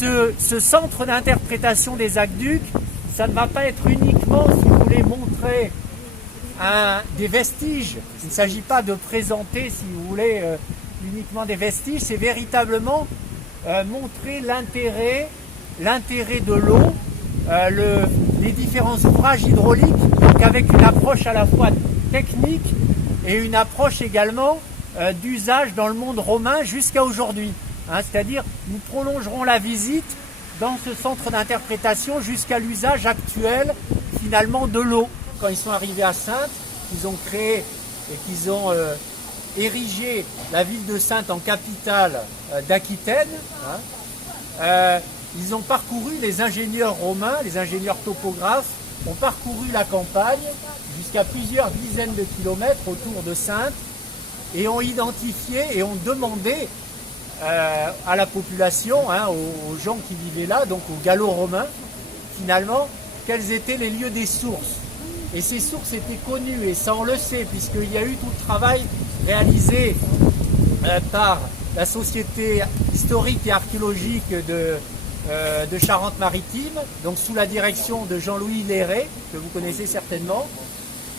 ce centre d'interprétation des aqueducs, ça ne va pas être uniquement, si vous voulez, montrer des vestiges. Il ne s'agit pas de présenter, si vous voulez, uniquement des vestiges, c'est véritablement montrer l'intérêt de l'eau, les différents ouvrages hydrauliques, donc avec une approche à la fois technique et une approche également d'usage dans le monde romain jusqu'à aujourd'hui. C'est-à-dire, nous prolongerons la visite dans ce centre d'interprétation jusqu'à l'usage actuel, finalement, de l'eau. Quand ils sont arrivés à Saintes, ils ont créé et qu'ils ont érigé la ville de Saintes en capitale d'Aquitaine. Ils ont parcouru, les ingénieurs romains, les ingénieurs topographes, ont parcouru la campagne jusqu'à plusieurs dizaines de kilomètres autour de Saintes et ont identifié et ont demandé à la population, aux gens qui vivaient là, donc aux Gallo-Romains, finalement, quels étaient les lieux des sources. Et ces sources étaient connues, et ça on le sait, puisqu'il y a eu tout le travail réalisé par la Société historique et archéologique de Charente-Maritime, donc sous la direction de Jean-Louis Léré, que vous connaissez certainement.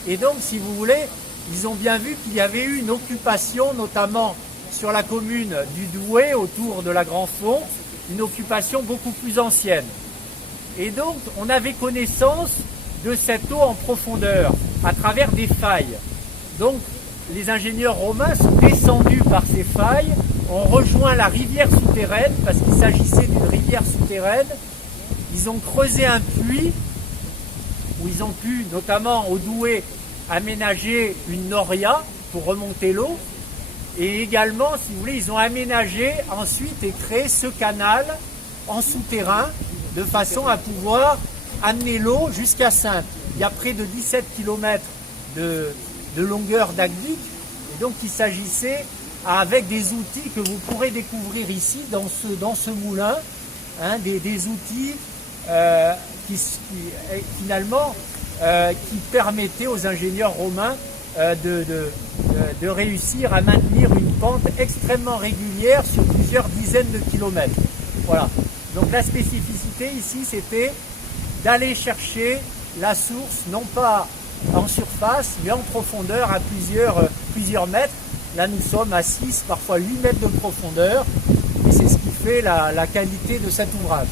Et donc, si vous voulez, ils ont bien vu qu'il y avait eu une occupation, notamment sur la commune du Douai, autour de la Grand-Fond, une occupation beaucoup plus ancienne. Et donc, on avait connaissance de cette eau en profondeur, à travers des failles. Donc, les ingénieurs romains sont descendus par ces failles, ont rejoint la rivière souterraine, parce qu'il s'agissait d'une rivière souterraine. Ils ont creusé un puits, où ils ont pu, notamment au Douai, aménager une noria pour remonter l'eau. Et également, si vous voulez, ils ont aménagé ensuite et créé ce canal en souterrain, de façon à pouvoir amener l'eau jusqu'à Saintes. Il y a près de 17 km de longueur d'aqueduc, et donc il s'agissait, avec des outils que vous pourrez découvrir ici dans ce moulin, des outils qui permettaient aux ingénieurs romains de réussir à maintenir une pente extrêmement régulière sur plusieurs dizaines de kilomètres. Voilà. Donc la spécificité ici, c'était d'aller chercher la source, non pas en surface, mais en profondeur à plusieurs mètres. Là, nous sommes à 6, parfois 8 mètres de profondeur, et c'est ce qui fait la qualité de cet ouvrage.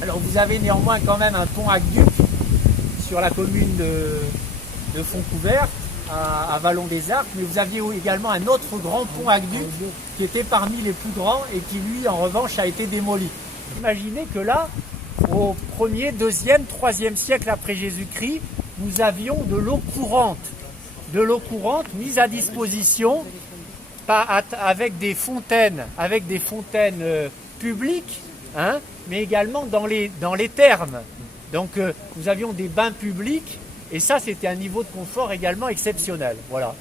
Alors, vous avez néanmoins quand même un pont aqueduc sur la commune de Fontcouverte, à Vallon-des-Arcs, mais vous aviez également un autre grand pont aqueduc qui était parmi les plus grands et qui, lui, en revanche, a été démoli. Imaginez que là, au 1er, 2e, 3e siècle après Jésus-Christ, nous avions de l'eau courante mise à disposition avec des fontaines publiques, mais également dans les thermes. Donc nous avions des bains publics, et ça c'était un niveau de confort également exceptionnel. Voilà.